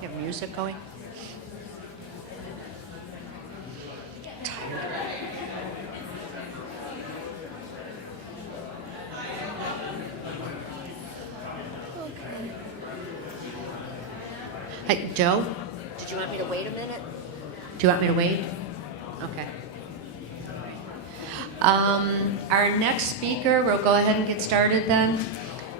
we have music going? Tired. Okay. Hey, Joe, did you want me to wait a minute? Do you want me to wait? Okay. Our next speaker, we'll go ahead and get started then.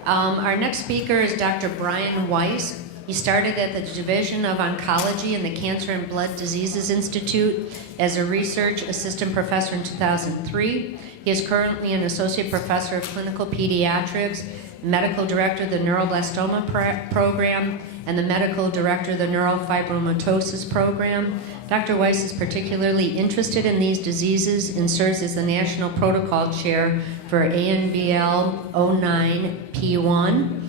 Our next speaker is Dr. Brian Weiss. He started at the Division of Oncology in the Cancer and Blood Diseases Institute as a research assistant professor in 2003. He is currently an associate professor of clinical pediatrics, medical director of the Neuroblastoma program, and the medical director of the Neurofibromatosis program. Dr. Weiss is particularly interested in these diseases and serves as the National Protocol Chair for ANBL 09P1.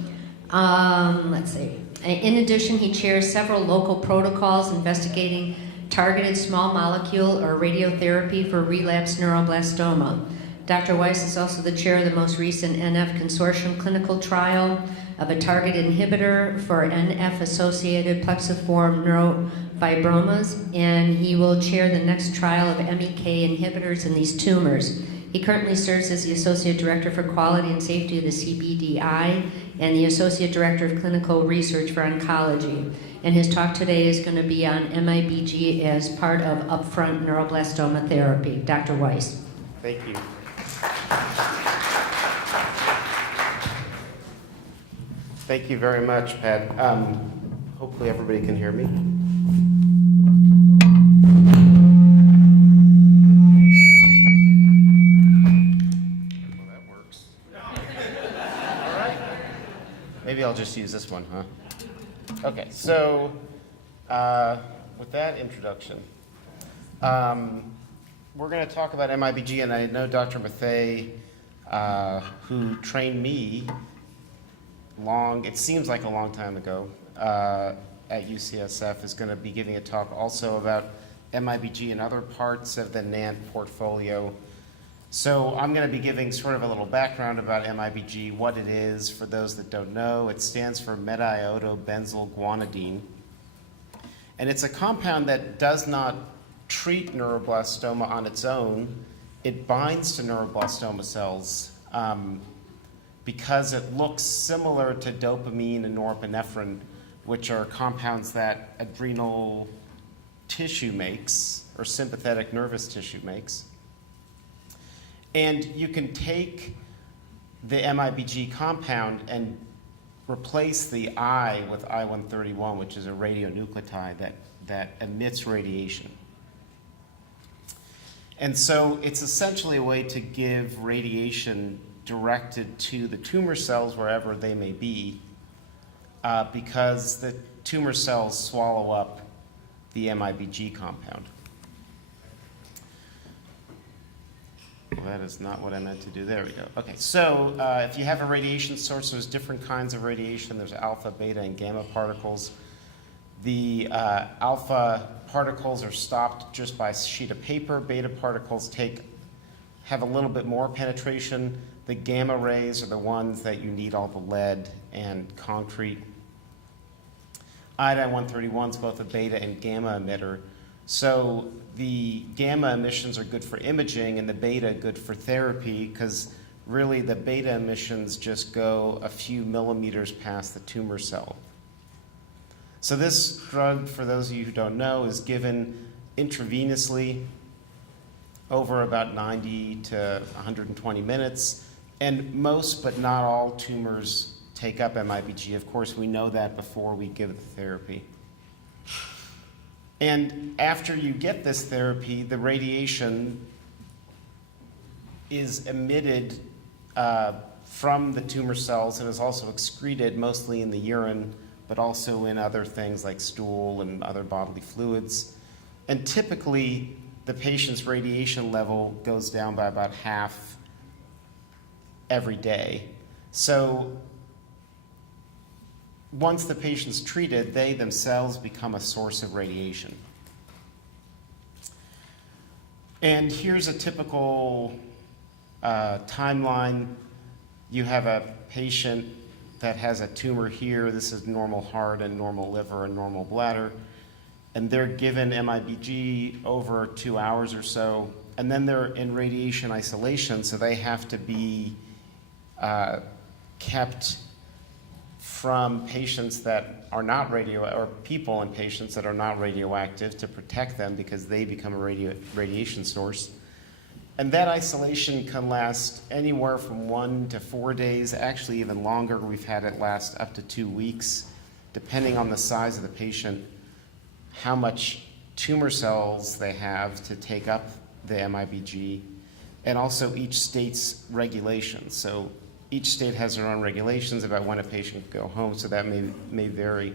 Let's see. In addition, he chairs several local protocols investigating targeted small molecule or radiotherapy for relapsed neuroblastoma. Dr. Weiss is also the chair of the most recent NF Consortium clinical trial of a target inhibitor for NF-associated plexiform neurofibromas, and he will chair the next trial of MEK inhibitors in these tumors. He currently serves as the Associate Director for Quality and Safety of the CBDI and the Associate Director of Clinical Research for Oncology. And his talk today is going to be on MIBG as part of upfront neuroblastoma therapy. Dr. Weiss. Thank you. Thank you very much, Pat. Hopefully everybody can hear me. Well, that works. All right. Maybe I'll just use this one, huh? Okay, so with that introduction, we're going to talk about MIBG, and I know Dr. Mathey, who trained me it seems like a long time ago, at UCSF, is going to be giving a talk also about MIBG and other parts of the NANT portfolio. So I'm going to be giving sort of a little background about MIBG, what it is for those that don't know. It stands for methioiodobenzoyl-guanidine. And it's a compound that does not treat neuroblastoma on its own. It binds to neuroblastoma cells because it looks similar to dopamine and norepinephrine, which are compounds that adrenal tissue makes, or sympathetic nervous tissue makes. And you can take the MIBG compound and replace the I with I-131, which is a radionuclide that emits radiation. And so it's essentially a way to give radiation directed to the tumor cells wherever they may be, because the tumor cells swallow up the MIBG compound. Well, that is not what I meant to do. There we go. Okay, so if you have a radiation source, there's different kinds of radiation. There's alpha, beta, and gamma particles. The alpha particles are stopped just by a sheet of paper. Beta particles have a little bit more penetration. The gamma rays are the ones that you need all the lead and concrete. Iodine-131 is both a beta and gamma emitter. So the gamma emissions are good for imaging and the beta good for therapy, because really the beta emissions just go a few millimeters past the tumor cell. So this drug, for those of you who don't know, is given intravenously over about 90 to 120 minutes. And most, but not all, tumors take up MIBG. Of course, we know that before we give the therapy. And after you get this therapy, the radiation is emitted from the tumor cells and is also excreted mostly in the urine, but also in other things like stool and other bodily fluids. And typically, the patient's radiation level goes down by about half every day. So once the patient's treated, they themselves become a source of radiation. And here's a typical timeline. You have a patient that has a tumor here. This is normal heart and normal liver and normal bladder. And they're given MIBG over 2 hours or so. And then they're in radiation isolation, so they have to be kept from patients that are not or people and patients that are not radioactive to protect them because they become a radiation source. And that isolation can last anywhere from 1 to 4 days, actually even longer. We've had it last up to 2 weeks, depending on the size of the patient, how much tumor cells they have to take up the MIBG, and also each state's regulations. So each state has their own regulations about when a patient can go home, so that may vary.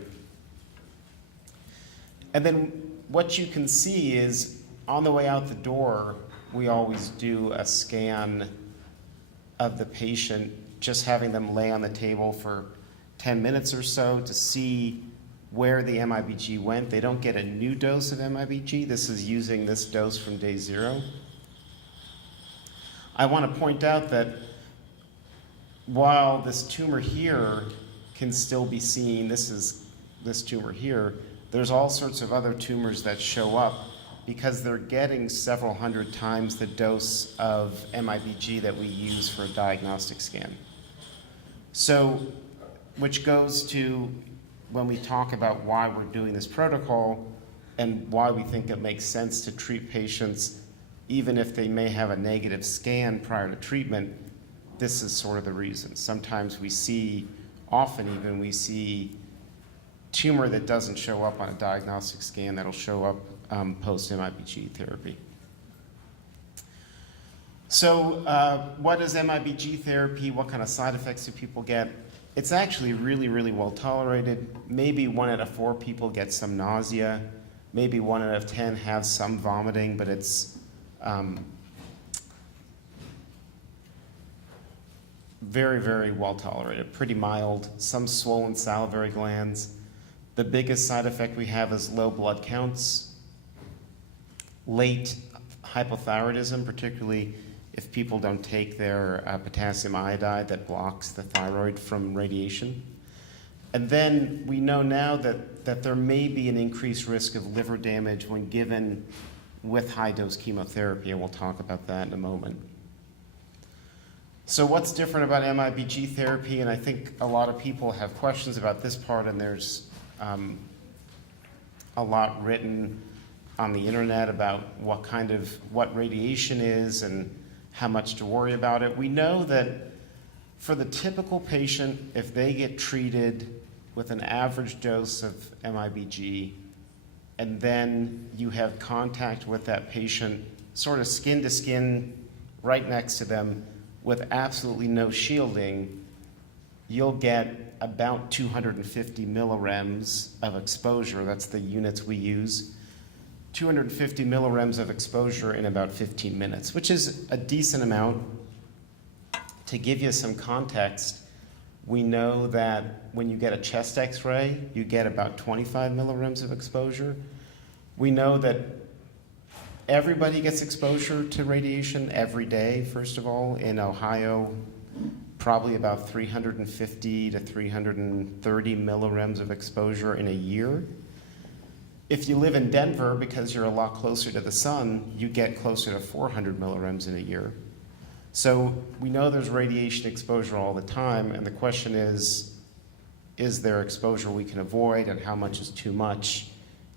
And then what you can see is on the way out the door, we always do a scan of the patient, just having them lay on the table for 10 minutes or so to see where the MIBG went. They don't get a new dose of MIBG. This is using this dose from day 0. I want to point out that while this tumor here can still be seen, this is this tumor here, there's all sorts of other tumors that show up because they're getting several hundred times the dose of MIBG that we use for a diagnostic scan. So, which goes to when we talk about why we're doing this protocol and why we think it makes sense to treat patients even if they may have a negative scan prior to treatment. This is sort of the reason. Sometimes we see, often even we see tumor that doesn't show up on a diagnostic scan that'll show up post-MIBG therapy. So what is MIBG therapy? What kind of side effects do people get? It's actually really, really well tolerated. Maybe 1 out of 4 people get some nausea. Maybe 1 out of 10 have some vomiting, but it's very, very well tolerated, pretty mild, some swollen salivary glands. The biggest side effect we have is low blood counts, late hypothyroidism, particularly if people don't take their potassium iodide that blocks the thyroid from radiation. And then we know now that there may be an increased risk of liver damage when given with high-dose chemotherapy, and we'll talk about that in a moment. So what's different about MIBG therapy? And I think a lot of people have questions about this part, and there's a lot written on the internet about what radiation is and how much to worry about it. We know that for the typical patient, if they get treated with an average dose of MIBG, and then you have contact with that patient, sort of skin to skin, right next to them, with absolutely no shielding, you'll get about 250 millirems of exposure. That's the units we use. 250 millirems of exposure in about 15 minutes, which is a decent amount. To give you some context, we know that when you get a chest x-ray, you get about 25 millirems of exposure. We know that everybody gets exposure to radiation every day, first of all. In Ohio, probably about 350 to 330 millirems of exposure in a year. If you live in Denver, because you're a lot closer to the sun, you get closer to 400 millirems in a year. So we know there's radiation exposure all the time, and the question is there exposure we can avoid, and how much is too much,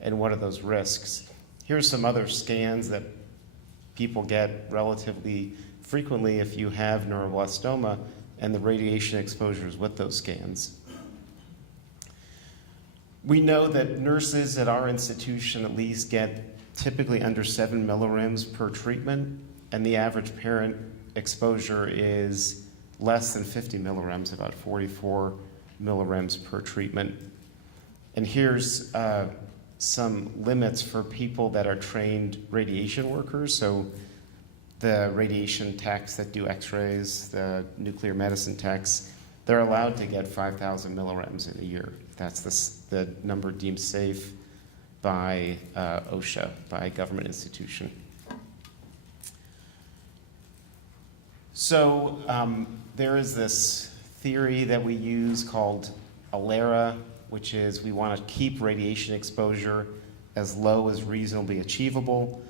and what are those risks? Here's some other scans that people get relatively frequently if you have neuroblastoma, and the radiation exposures with those scans. We know that nurses at our institution at least get typically under 7 millirems per treatment, and the average parent exposure is less than 50 millirems, about 44 millirems per treatment. And here's some limits for people that are trained radiation workers. So the radiation techs that do x-rays, the nuclear medicine techs, they're allowed to get 5,000 millirems in a year. That's the number deemed safe by OSHA, by a government institution. So there is this theory that we use called ALERA, which is we want to keep radiation exposure as low as reasonably achievable.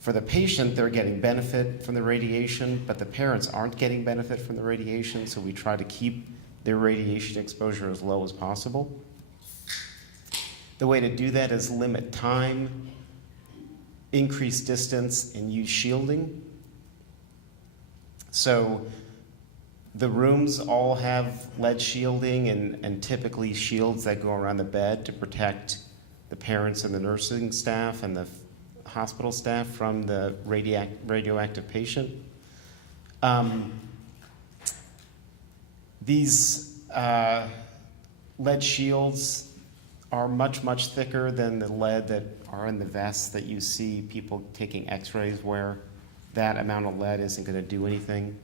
For the patient, they're getting benefit from the radiation, but the parents aren't getting benefit from the radiation, so we try to keep their radiation exposure as low as possible. The way to do that is limit time, increase distance, and use shielding. So the rooms all have lead shielding and typically shields that go around the bed to protect the parents and the nursing staff and the hospital staff from the radioactive patient. These lead shields are much, much thicker than the lead that are in the vests that you see people taking x-rays where that amount of lead isn't going to do anything.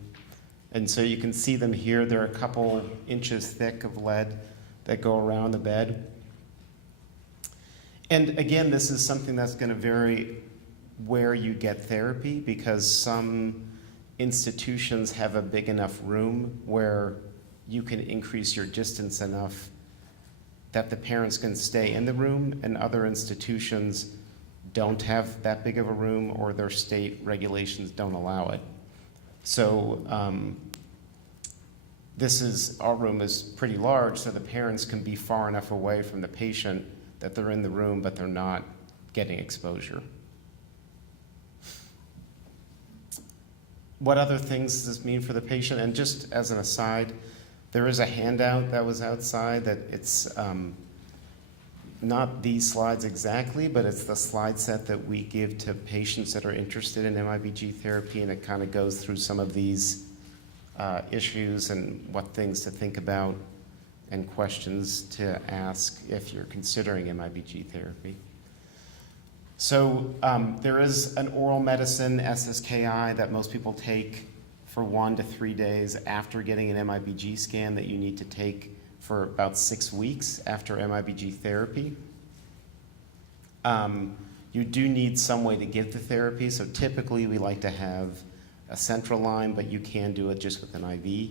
And so you can see them here. They're a couple inches thick of lead that go around the bed. And again, this is something that's going to vary where you get therapy, because some institutions have a big enough room where you can increase your distance enough that the parents can stay in the room, and other institutions don't have that big of a room or their state regulations don't allow it. So our room is pretty large, so the parents can be far enough away from the patient that they're in the room, but they're not getting exposure. What other things does this mean for the patient? And just as an aside, there is a handout that was outside that it's not these slides exactly, but it's the slide set that we give to patients that are interested in MIBG therapy, and it kind of goes through some of these issues and what things to think about and questions to ask if you're considering MIBG therapy. So there is an oral medicine, SSKI, that most people take for 1 to 3 days after getting an MIBG scan that you need to take for about 6 weeks after MIBG therapy. You do need some way to give the therapy, so typically we like to have a central line, but you can do it just with an IV.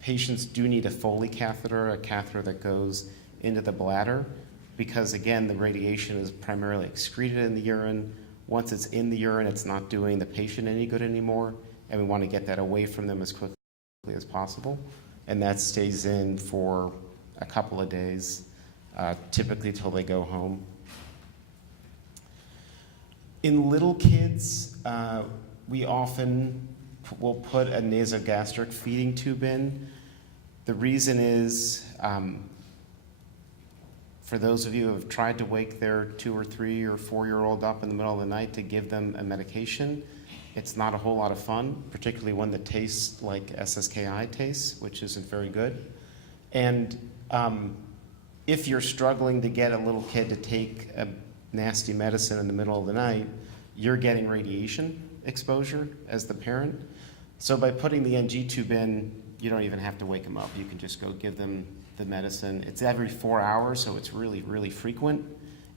Patients do need a Foley catheter, a catheter that goes into the bladder, because again, the radiation is primarily excreted in the urine. Once it's in the urine, it's not doing the patient any good anymore, and we want to get that away from them as quickly as possible. And that stays in for a couple of days, typically till they go home. In little kids, we often will put a nasogastric feeding tube in. The reason is, for those of you who have tried to wake their 2 or 3 or 4-year-old up in the middle of the night to give them a medication, it's not a whole lot of fun, particularly one that tastes like SSKI tastes, which isn't very good. And if you're struggling to get a little kid to take a nasty medicine in the middle of the night, you're getting radiation exposure as the parent. So by putting the NG tube in, you don't even have to wake them up. You can just go give them the medicine. It's every 4 hours, so it's really, really frequent,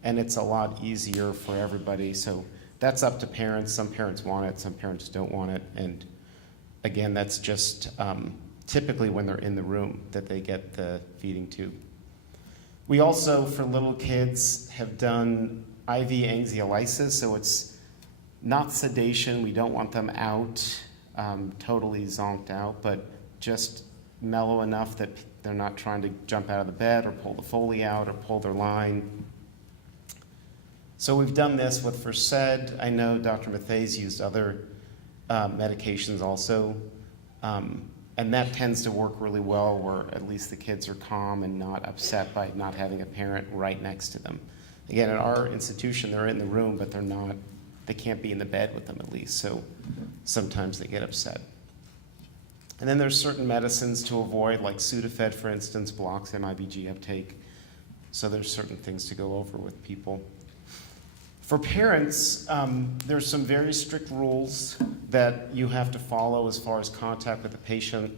and it's a lot easier for everybody. So that's up to parents. Some parents want it, some parents don't want it, and again, that's just typically when they're in the room that they get the feeding tube. We also, for little kids, have done IV anxiolysis, so it's not sedation. We don't want them out, totally zonked out, but just mellow enough that they're not trying to jump out of the bed or pull the Foley out or pull their line. So we've done this with Versed. I know Dr. Mathay's used other medications also, and that tends to work really well, where at least the kids are calm and not upset by not having a parent right next to them. Again, at our institution, they're in the room, but they can't be in the bed with them at least, so sometimes they get upset. And then there's certain medicines to avoid, like Sudafed, for instance, blocks MIBG uptake. So there's certain things to go over with people. For parents, there's some very strict rules that you have to follow as far as contact with the patient.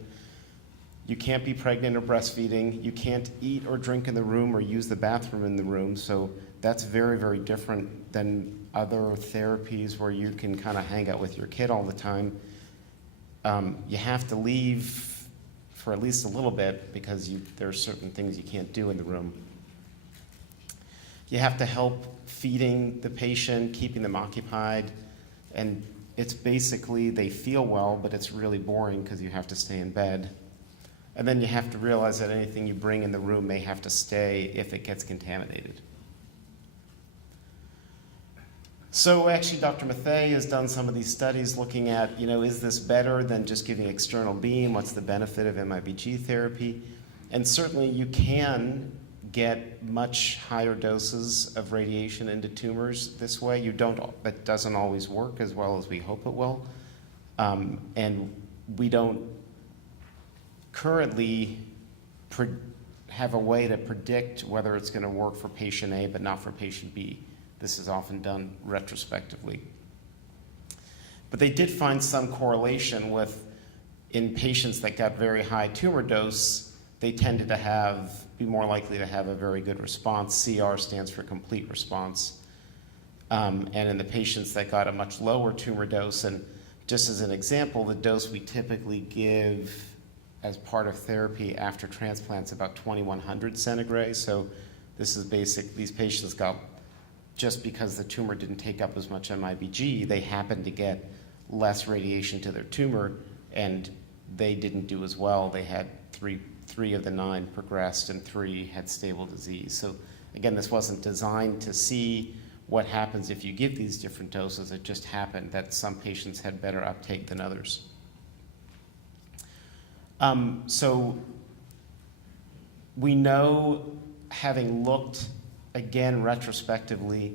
You can't be pregnant or breastfeeding. You can't eat or drink in the room or use the bathroom in the room. So that's very, very different than other therapies where you can kind of hang out with your kid all the time. You have to leave for at least a little bit because there are certain things you can't do in the room. You have to help feeding the patient, keeping them occupied, and it's basically they feel well, but it's really boring because you have to stay in bed. And then you have to realize that anything you bring in the room may have to stay if it gets contaminated. So actually, Dr. Mathey has done some of these studies looking at, is this better than just giving external beam? What's the benefit of MIBG therapy? And certainly you can get much higher doses of radiation into tumors this way. It doesn't always work as well as we hope it will. And we don't currently have a way to predict whether it's going to work for patient A but not for patient B. This is often done retrospectively. But they did find some correlation with, in patients that got very high tumor dose, they tended to be more likely to have a very good response. CR stands for complete response. And in the patients that got a much lower tumor dose, and just as an example, the dose we typically give as part of therapy after transplants about 2100 centigrade. So this is basic. These patients got, just because the tumor didn't take up as much MIBG, they happened to get less radiation to their tumor, and they didn't do as well. They had three of the 9 progressed and 3 had stable disease. So again, this wasn't designed to see what happens if you give these different doses. It just happened that some patients had better uptake than others. So we know, having looked again retrospectively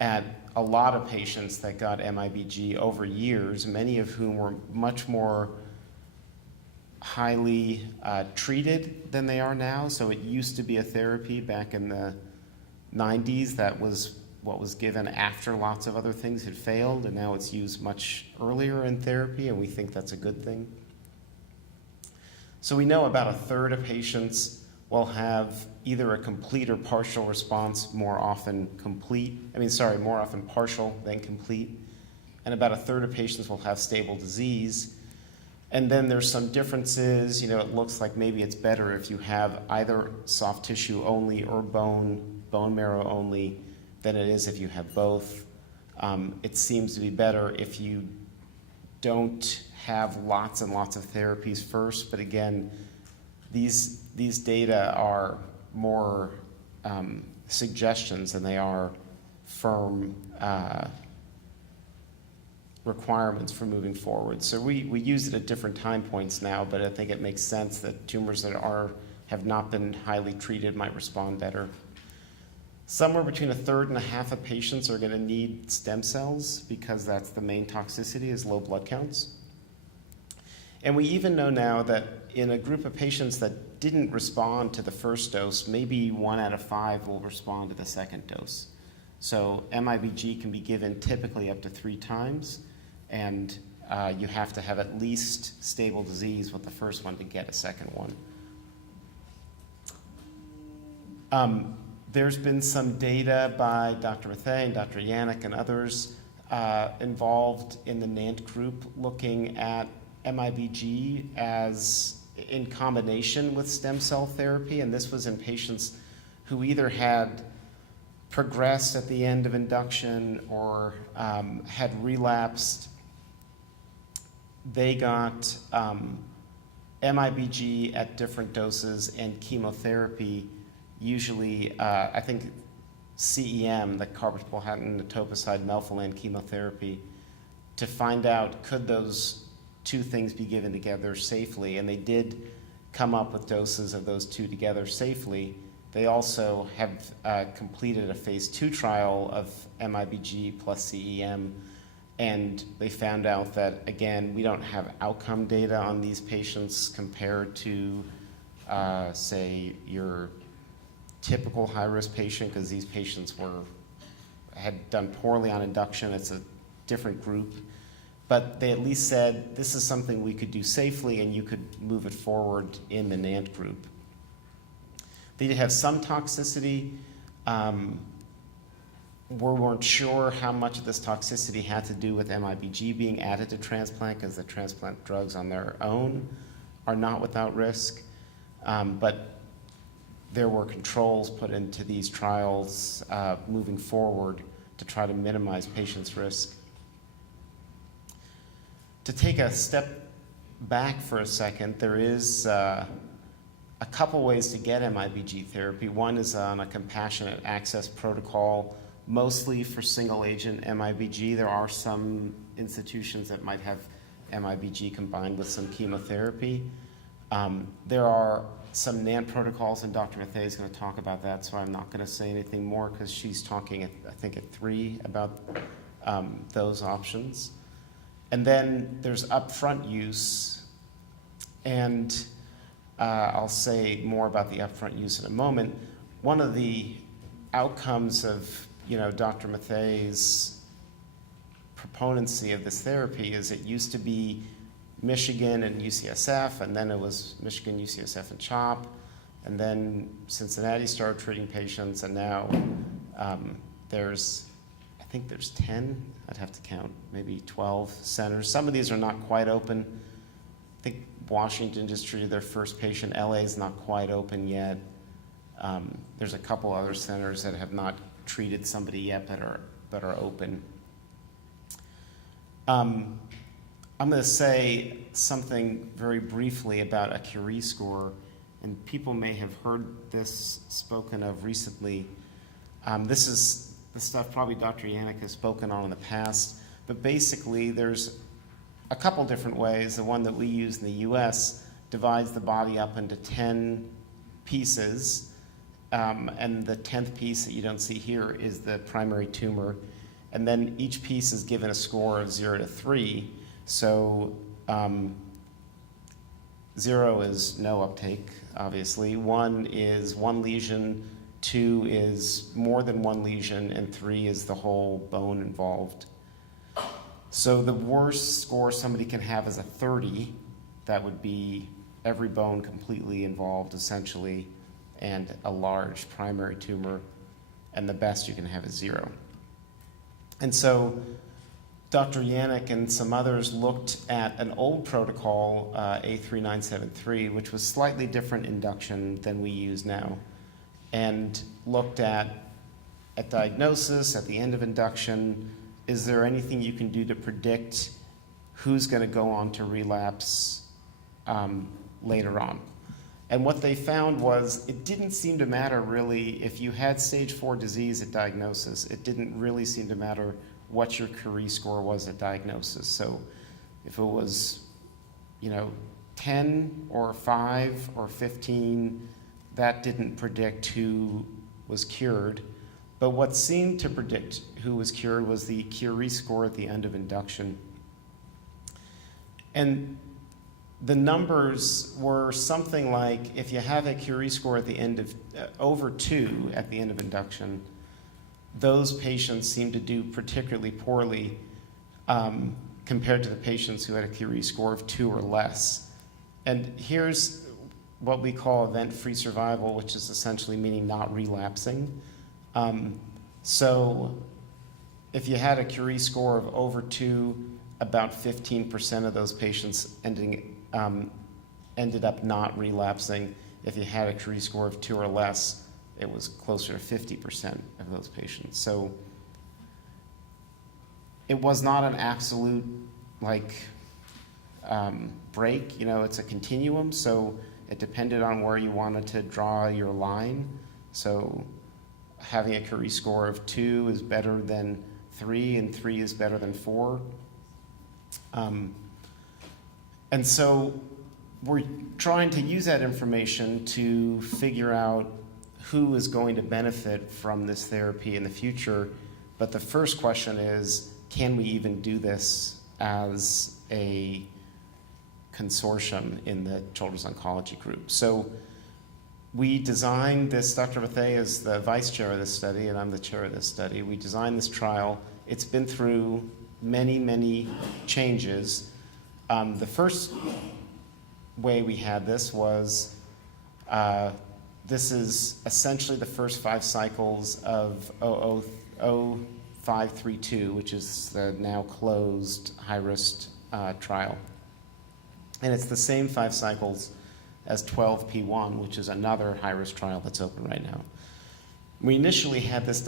at a lot of patients that got MIBG over years, many of whom were much more highly treated than they are now. So it used to be a therapy back in the 90s that was what was given after lots of other things had failed, and now it's used much earlier in therapy, and we think that's a good thing. So we know about a third of patients will have either a complete or partial response, more often partial than complete. And about a third of patients will have stable disease. And then there's some differences. It looks like maybe it's better if you have either soft tissue only or bone marrow only than it is if you have both. It seems to be better if you don't have lots and lots of therapies first, but again, these data are more suggestions than they are firm requirements for moving forward. So we use it at different time points now, but I think it makes sense that tumors that have not been highly treated might respond better. Somewhere between a third and a half of patients are going to need stem cells because that's the main toxicity, is low blood counts. And we even know now that in a group of patients that didn't respond to the first dose, maybe 1 out of 5 will respond to the second dose. So MIBG can be given typically up to 3 times, and you have to have at least stable disease with the first one to get a second one. There's been some data by Dr. Mathey and Dr. Yannick and others involved in the NANT group looking at MIBG as in combination with stem cell therapy, and this was in patients who either had progressed at the end of induction or had relapsed. They got MIBG at different doses and chemotherapy, usually I think CEM, the carboplatin etoposide melphalan chemotherapy, to find out could those 2 things be given together safely, and they did come up with doses of those 2 together safely. They also have completed a phase 2 trial of MIBG plus CEM, and they found out that, again, we don't have outcome data on these patients compared to, say, your typical high-risk patient, because these patients had done poorly on induction. It's a different group. But they at least said, this is something we could do safely, and you could move it forward in the NANT group. They did have some toxicity. We weren't sure how much of this toxicity had to do with MIBG being added to transplant, because the transplant drugs on their own are not without risk, but there were controls put into these trials moving forward to try to minimize patients' risk. To take a step back for a second, there is a couple ways to get MIBG therapy. One is on a compassionate access protocol, mostly for single agent MIBG. There are some institutions that might have MIBG combined with some chemotherapy. There are some NAN protocols, and Dr. Mathey is going to talk about that, so I'm not going to say anything more because she's talking, I think, at 3 about those options. And then there's upfront use, and I'll say more about the upfront use in a moment. One of the outcomes of Dr. Mathey's proponency of this therapy is it used to be Michigan and UCSF, and then it was Michigan, UCSF, and CHOP, and then Cincinnati started treating patients, and now I think there's 10, I'd have to count, maybe 12 centers. Some of these are not quite open. I think Washington just treated their first patient. LA is not quite open yet. There's a couple other centers that have not treated somebody yet but are open. I'm going to say something very briefly about a Curie score, and people may have heard this spoken of recently. This is the stuff probably Dr. Yannick has spoken on in the past, but basically there's a couple different ways. The one that we use in the US divides the body up into 10 pieces, and the 10th piece that you don't see here is the primary tumor, and then each piece is given a score of 0 to 3. So 0 is no uptake, obviously. 1 is 1 lesion, 2 is more than 1 lesion, and 3 is the whole bone involved. So the worst score somebody can have is a 30. That would be every bone completely involved, essentially, and a large primary tumor. And the best you can have is 0. And so Dr. Yannick and some others looked at an old protocol, A3973, which was slightly different induction than we use now, and looked at diagnosis, at the end of induction, is there anything you can do to predict who's going to go on to relapse later on? And what they found was it didn't seem to matter really if you had stage 4 disease at diagnosis. It didn't really seem to matter what your Curie score was at diagnosis. So if it was 10 or 5 or 15, that didn't predict who was cured. But what seemed to predict who was cured was the Curie score at the end of induction. And the numbers were something like, if you have a Curie score at the end of over 2 at the end of induction, those patients seem to do particularly poorly compared to the patients who had a Curie score of 2 or less. And here's what we call event-free survival, which is essentially meaning not relapsing. So if you had a Curie score of over 2, about 15% of those patients ended up not relapsing. If you had a Curie score of 2 or less, it was closer to 50% of those patients. So it was not an absolute break. It's a continuum, so it depended on where you wanted to draw your line. So having a Curie score of 2 is better than 3, and 3 is better than 4. And so we're trying to use that information to figure out who is going to benefit from this therapy in the future. But the first question is, can we even do this as a consortium in the Children's Oncology Group? So we designed this. Dr. Mathey is the vice chair of this study, and I'm the chair of this study. We designed this trial. It's been through many, many changes. The first way we had this was, this is essentially the first 5 cycles of 0532, which is the now closed high-risk trial. And it's the same 5 cycles as 12P1, which is another high-risk trial that's open right now. We initially had this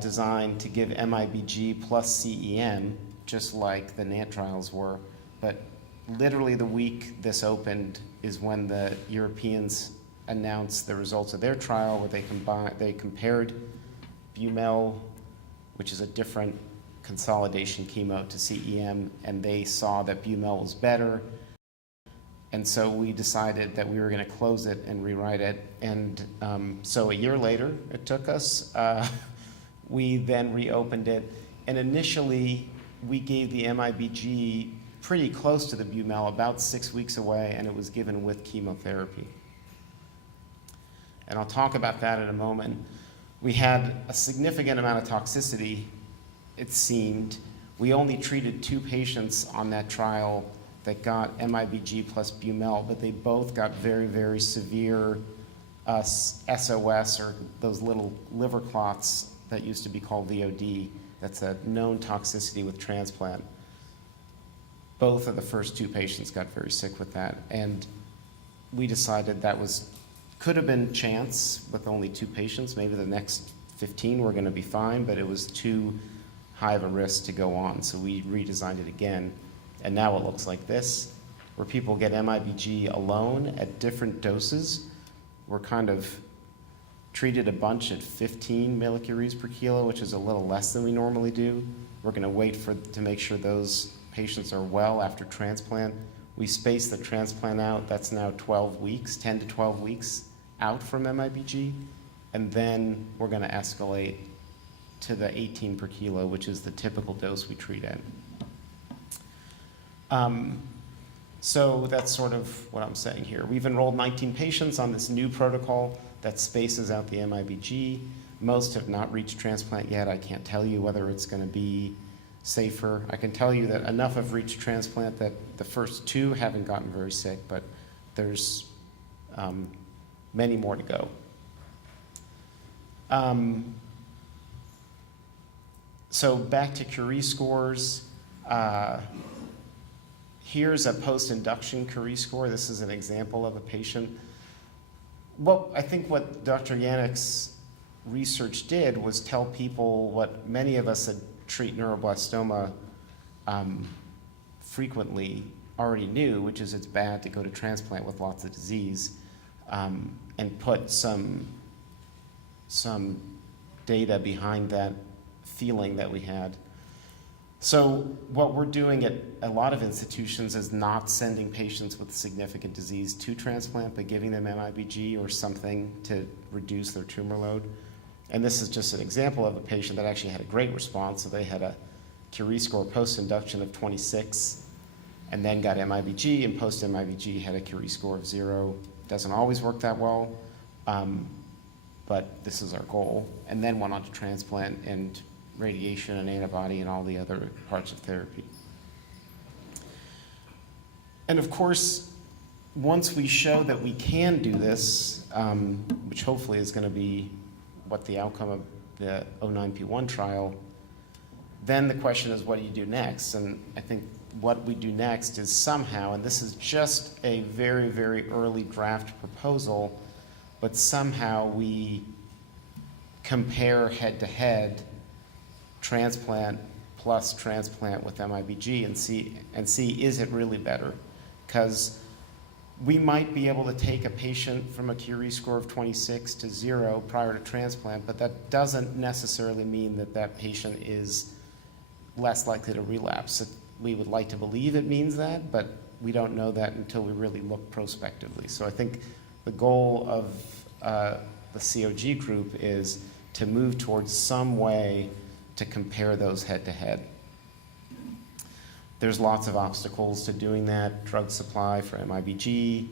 designed to give MIBG plus CEM, just like the NANT trials were, but literally the week this opened is when the Europeans announced the results of their trial, where they compared Bumel, which is a different consolidation chemo, to CEM, and they saw that Bumel was better. And so we decided that we were going to close it and rewrite it. And so a year later, it took us, we then reopened it. And initially, we gave the MIBG pretty close to the Bumel, about 6 weeks away, and it was given with chemotherapy. And I'll talk about that in a moment. We had a significant amount of toxicity, it seemed. We only treated 2 patients on that trial that got MIBG plus Bumel, but they both got very, very severe SOS, or those little liver clots that used to be called VOD. That's a known toxicity with transplant. Both of the first 2 patients got very sick with that, and we decided that could have been chance with only 2 patients. Maybe the next 15 were going to be fine, but it was too high of a risk to go on, so we redesigned it again. And now it looks like this, where people get MIBG alone at different doses. We're kind of treated a bunch at 15 millicuries per kilo, which is a little less than we normally do. We're going to wait to make sure those patients are well after transplant. We space the transplant out. That's now 12 weeks, 10 to 12 weeks out from MIBG. And then we're going to escalate to the 18 per kilo, which is the typical dose we treat at. So that's sort of what I'm saying here. We've enrolled 19 patients on this new protocol that spaces out the MIBG. Most have not reached transplant yet. I can't tell you whether it's going to be safer. I can tell you that enough have reached transplant that the first 2 haven't gotten very sick, but there's many more to go. So back to Curie scores. Here's a post-induction Curie score. This is an example of a patient. Well, I think what Dr. Yannick's research did was tell people what many of us that treat neuroblastoma frequently already knew, which is it's bad to go to transplant with lots of disease, and put some data behind that feeling that we had. So what we're doing at a lot of institutions is not sending patients with significant disease to transplant, but giving them MIBG or something to reduce their tumor load. And this is just an example of a patient that actually had a great response. So they had a Curie score post-induction of 26 and then got MIBG, and post-MIBG had a Curie score of 0. Doesn't always work that well, but this is our goal. And then went on to transplant and radiation and antibody and all the other parts of therapy. And of course, once we show that we can do this, which hopefully is going to be what the outcome of the 09P1 trial, then the question is, what do you do next? And I think what we do next is somehow, and this is just a very, very early draft proposal, but somehow we compare head-to-head transplant plus transplant with MIBG and see is it really better? Because we might be able to take a patient from a Curie score of 26 to 0 prior to transplant, but that doesn't necessarily mean that that patient is less likely to relapse. We would like to believe it means that, but we don't know that until we really look prospectively. So I think the goal of the COG group is to move towards some way to compare those head-to-head. There's lots of obstacles to doing that. Drug supply for MIBG.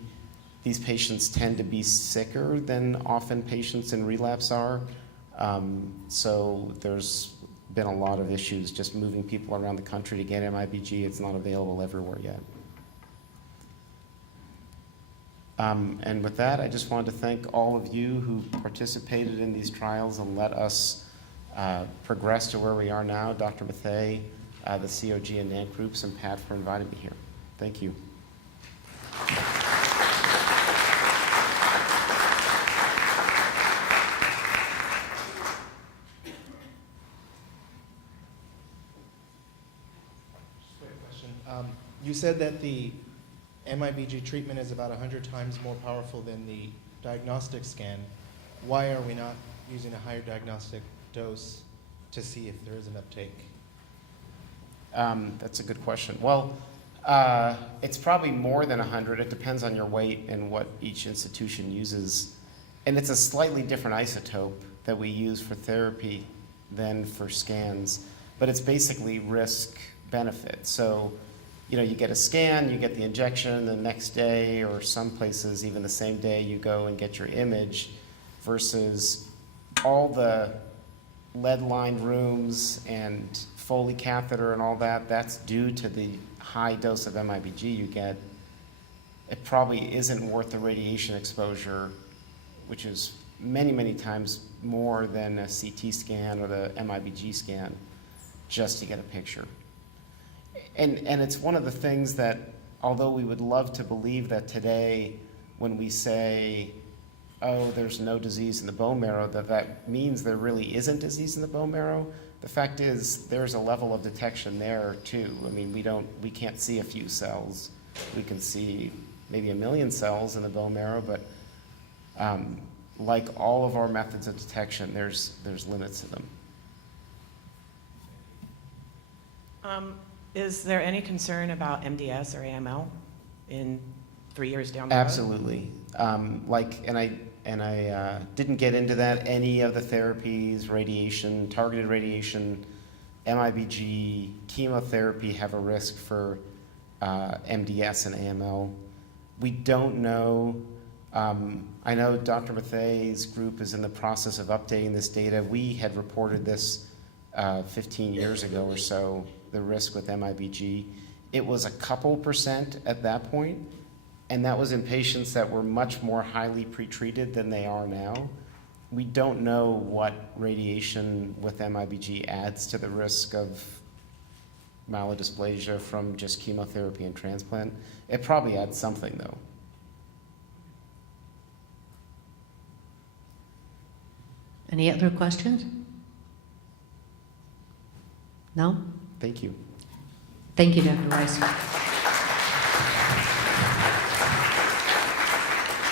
These patients tend to be sicker than often patients in relapse are. So there's been a lot of issues just moving people around the country to get MIBG. It's not available everywhere yet. And with that, I just wanted to thank all of you who participated in these trials and let us progress to where we are now. Dr. Mathey, the COG and NANT groups, and Pat for inviting me here. Thank you. You said that the MIBG treatment is about 100 times more powerful than the diagnostic scan. Why are we not using a higher diagnostic dose to see if there is an uptake? That's a good question. Well, it's probably more than 100. It depends on your weight and what each institution uses. And it's a slightly different isotope that we use for therapy than for scans. But it's basically risk-benefit. So, you know, you get a scan, you get the injection, the next day, or some places even the same day, you go and get your image, versus all the lead-lined rooms and Foley catheter and all that. That's due to the high dose of MIBG you get. It probably isn't worth the radiation exposure, which is many, many times more than a CT scan or the MIBG scan, just to get a picture. And it's one of the things that, although we would love to believe that today, when we say, oh, there's no disease in the bone marrow, that means there really isn't disease in the bone marrow. The fact is, there's a level of detection there too. I mean, we can't see a few cells. We can see maybe 1 million cells in the bone marrow, but like all of our methods of detection, there's limits to them. Is there any concern about MDS or AML in 3 years down the road? Absolutely. And I didn't get into that. Any of the therapies, radiation, targeted radiation, MIBG, chemotherapy have a risk for MDS and AML. We don't know. I know Dr. Mathey's group is in the process of updating this data. We had reported this 15 years ago or so, the risk with MIBG. It was a couple percent at that point, and that was in patients that were much more highly pretreated than they are now. We don't know what radiation with MIBG adds to the risk of myelodysplasia from just chemotherapy and transplant. It probably adds something, though. Any other questions? No? Thank you. Thank you, Dr. Weiss.